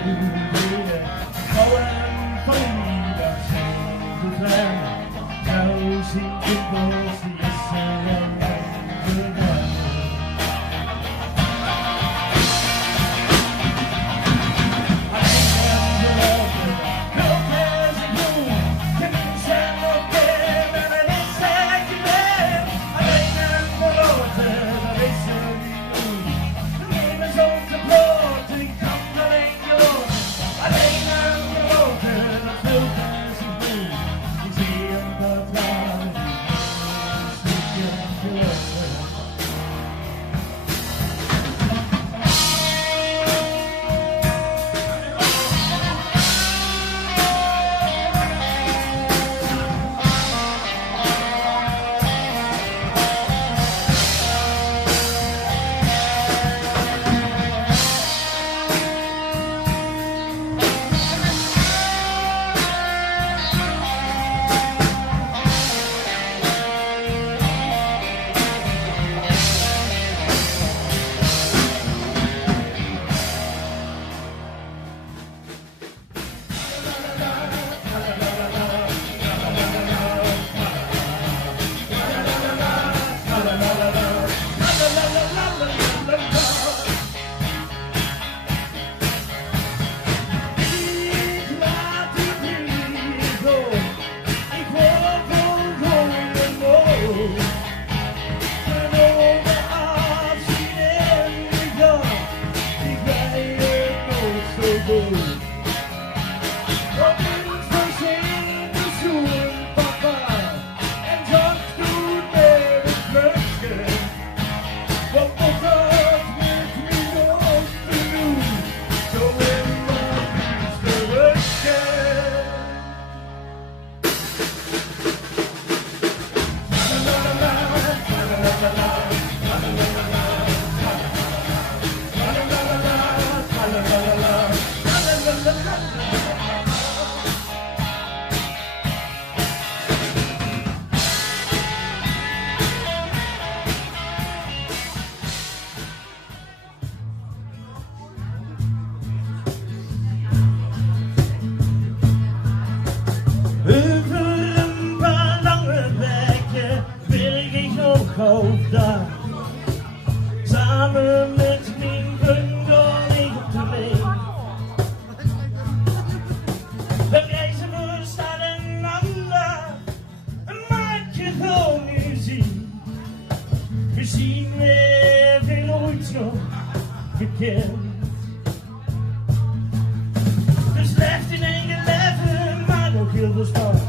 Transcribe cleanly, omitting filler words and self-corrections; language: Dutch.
studeren. Gewoon van ieder zijn te zijn. Zo zien de boos die is er en gedaan. Daar. Samen met mijn vriend ga ik op de weg. We reizen voor stad en landen en maken gewoon muziek. We zien weer veel ooit nog bekend. Dus left in één leven, maar nog heel veel spannend.